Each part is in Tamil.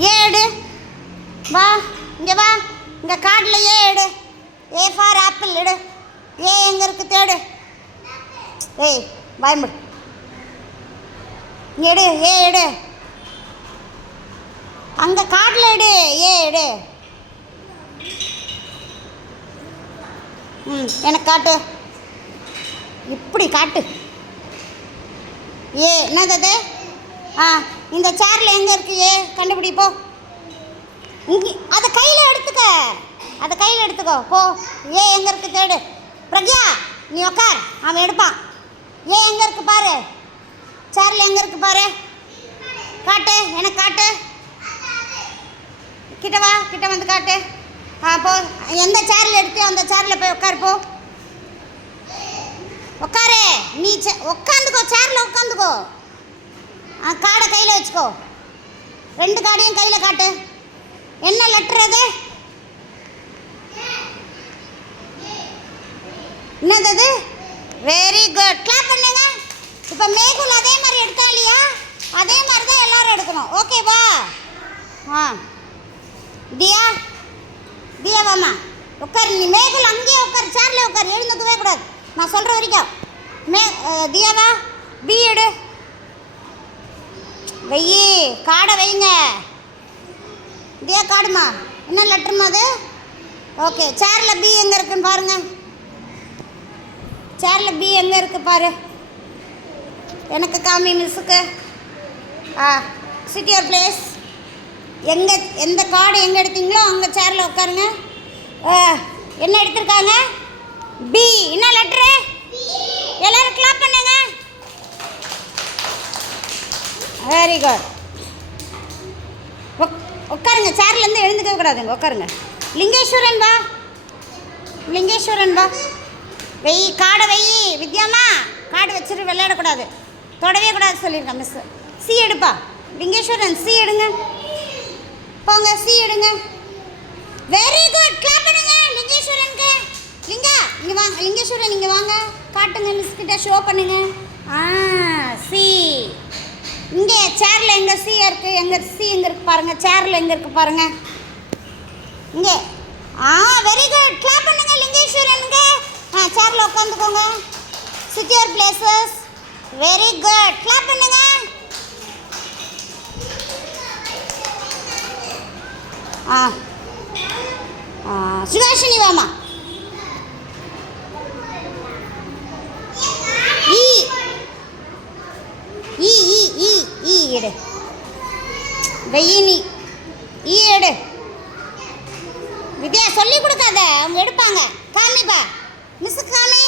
ஏ எடு. வா இங்கே வா. இங்கே கார்டில் ஏ எடு. ஏ ஃபார் ஆப்பிள் எடு. ஏ எங்கே இருக்குது தேடு. ஏய் பயமுடு. இங்கே எடு. ஏ எடு. அங்கே கார்டில் எடு. ஏ எடு. எனக்கு காட்டு. இப்படி காட்டு. ஏ என்னது அது? இந்த சேரில் எங்கே இருக்கு ஏ கண்டுபிடிப்போ. இங்கே அதை கையில் எடுத்துக்க. அதை கையில் எடுத்துக்கோ போ. ஏ எங்கே இருக்குது தேடு. பிரக்யா நீ உக்கார், அவன் எடுப்பான். ஏ எங்கே இருக்குது பாரு. சேரில் எங்கே இருக்குது பாரு. காட்டு, எனக்கு காட்டு. கிட்ட வா, கிட்ட வந்து காட்டு. போ. எந்த சேரில் எடுத்து அந்த சேரில் போய் உட்காரு. போ உட்காரு. நீ உட்காந்துக்கோ, சேரில் உட்காந்துக்கோ. காடை கையில் வச்சுக்கோ. 2 காடையும் கையில் காட்டு. என்ன லெட்டர் அது? என்னது அது? Very good. கிளாப் பண்ணுங்க. இப்போ மேகுல் அதே மாதிரி எடுத்தா இல்லையா, அதே மாதிரி தான் எல்லாரும் எடுக்கணும். ஓகேவா? தியா, தியா வாமா உட்காரு. நீ மேகுல் அங்கேயே உட்காரு, சேரில் உட்காரு, எழுந்துக்கவே கூடாது நான் சொல்கிற வரைக்கும். தியாவா பி எடு. வெய்யி காடை வைங்க. தியா காடுமா. என்ன லெட்டருமா அது? ஓகே. சேரில் பி எங்கே இருக்குன்னு பாருங்க. சேரில் பி எங்கே இருக்குது பாரு. எனக்கு காமி மிஸ்ஸுக்கு. Chit your place. எங்கே எந்த கார்டு எங்கே எடுத்தீங்களோ அங்கே சேரில் உட்காருங்க. என்ன எடுத்திருக்காங்க? பி. என்ன லெட்ரு? எல்லாரும் கிளாப் பண்ணுங்க. Very good. உட்காருங்க. சேர்லேருந்து எழுந்துக்க கூடாதுங்க, உட்காருங்க. லிங்கேஸ்வரன் வா. லிங்கேஸ்வரன் வா. வெய் காடை வெய். வித்யாமா காடு வச்சுட்டு விளையாடக்கூடாது, தொடவே கூடாது சொல்லியிருக்கேன் மிஸ். சி எடுப்பா. லிங்கேஸ்வரன் சி எடுங்க. போங்க சி எடுங்க. Very good. கிளாப் பண்ணுங்க லிங்கேஸ்வரனுக்கு. லிங்கா இங்கே வாங்க. லிங்கேஸ்வரன் இங்கே வாங்க. காட்டுங்க மிஸ் கிட்ட ஷோ பண்ணுங்க. சி. இங்கே சேரில் எங்கே சி இருக்குது. எங்கே சி எங்கே இருக்குது பாருங்கள். சேரில் எங்கே இருக்குது பாருங்கள். இங்கே. Very good. கிளாப் பண்ணுங்க லிங்கேஸ்வரனுக்கு. சேரில் உட்காந்துக்கோங்க. Sit your places. Very good. Clap பண்ணுங்க. சுகாஷினி வாமா. ஈ ஈ ஈ ஈ ஈ எடு. வெயினி ஈ எடு. வித்யா சொல்லி கொடுக்காத, அவங்க எடுப்பாங்க. காமிப்பா மிஸ்ஸுக்கு காமி.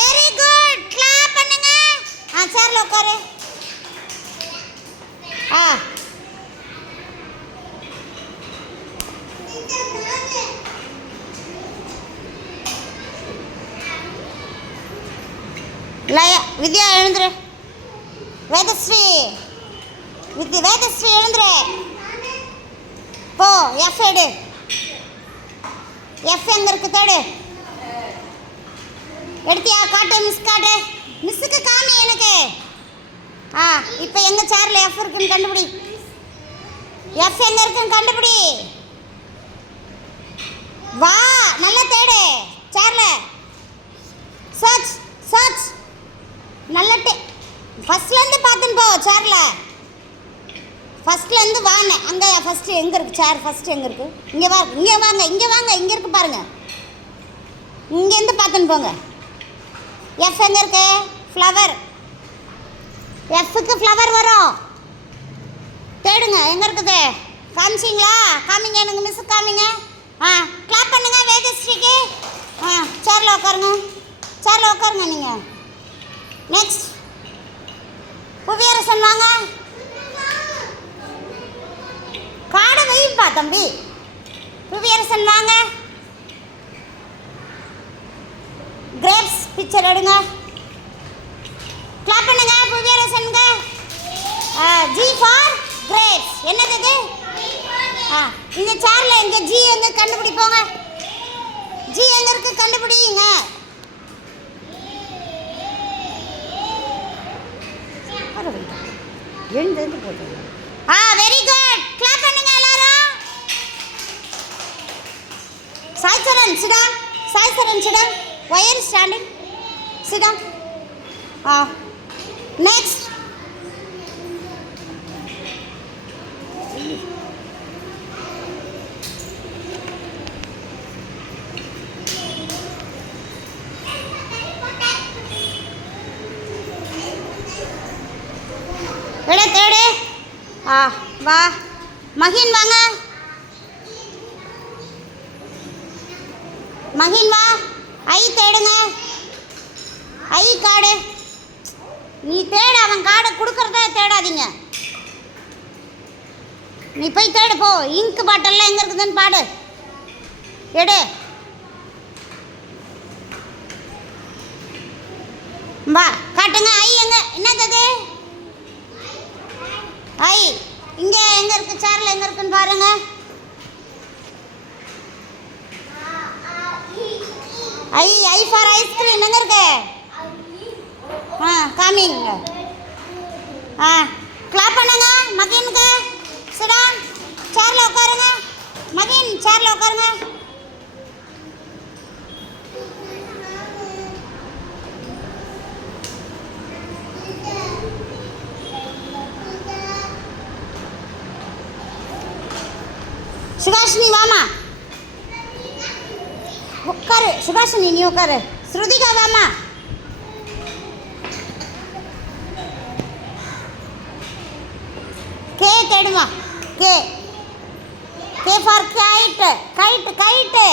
Very good. கிளாப் பண்ணுங்க. சேரில் உட்காரு. வித்யா எழுந்துரு. வேதஸ்ரீ வேதஸ்ரீ எழுந்துரு. போ. எஃப் எடு. எஃப் எங்க இருக்கு தேடு. எடுத்தியா? காட்டு மிஸ் காட்டு. மிஸ்ஸுக்கு காமி எனக்கு. இப்போ எங்க சேர்ல எஃப் இருக்குன்னு கண்டுபிடி. எஃப் எங்க இருக்குன்னு கண்டுபிடி. வா நல்லா தேடு. சேர்ல சர்ச் சர்ச். நல்ல ஃபஸ்ட்லேருந்து பார்த்துன்னு போ. சேரில் ஃபஸ்ட்லேருந்து வாங்க. அங்கே ஃபஸ்ட்டு எங்கே இருக்குது சேர்? ஃபஸ்ட்டு எங்கே இருக்குது? இங்கே வா. இங்கே வாங்க, இங்கே வாங்க. இங்கே இருக்குது பாருங்கள். இங்கேருந்து பார்த்துன்னு போங்க. எஃப் எங்கே இருக்கு? ஃப்ளவர். எஃப்க்கு ஃப்ளவர் வரும். தேடுங்க எங்கே இருக்குது. காமிச்சிங்களா? காமிங்க எனக்கு மிஸ் காமிங்க. கிளாப் பண்ணுங்க வேதஸ்ரீக்கு. சேரில் உட்காருங்க. சேரில் உட்காருங்க நீங்கள். நெக்ஸ்ட் புவியரசன் வாங்க. காடை வைப்பா தம்பி. புவியரசன் வாங்க. கிரேப்ஸ் பிக்சர் எடுங்க. கிளாப் பண்ணுங்க புவியரசனுக்கு. G for grapes. என்னது இது? இந்த சேர்ல எங்க ஜி எங்க கண்டுபிடிப்போங்க. ஜி எங்க இருக்கு கண்டுபிடிங்க. எழுந்து போட்டு. Very good. sit down. Sai Saran, sit down. Why are you standing? Sit down. Next. தேடு. வா மகின் வாங்க. மகின் வா. ஐ தேடுங்க. ஐ கார்டு. நீ தேடு, அவன் கார்டை கொடுக்கறத தேடாதீங்க. நீ போய் தேடு போ. இங்கு பாட்டெல்லாம் எங்கே இருக்குதுன்னு பாடு. எடு. வா காட்டுங்க. ஐ எங்க? என்னது? ஐ இங்கே எங்கே இருக்குது? சேரில் எங்கே இருக்குன்னு பாருங்க. ஐ ஃபார் ஐஸ்கிரீம் எங்கே இருக்கு? காமிங்க. கிளாப் பண்ணுங்க மகினுக்கு. சிடான். சேரில் உட்காருங்க. மகின் சேரில் உட்காருங்க. சுகாஷினி வாமா. உட்காரு. சுகாஷினி நீ உட்காரு. ஸ்ருதிகா வாமா. கே தேடுமா. K for kite. கைட்டு.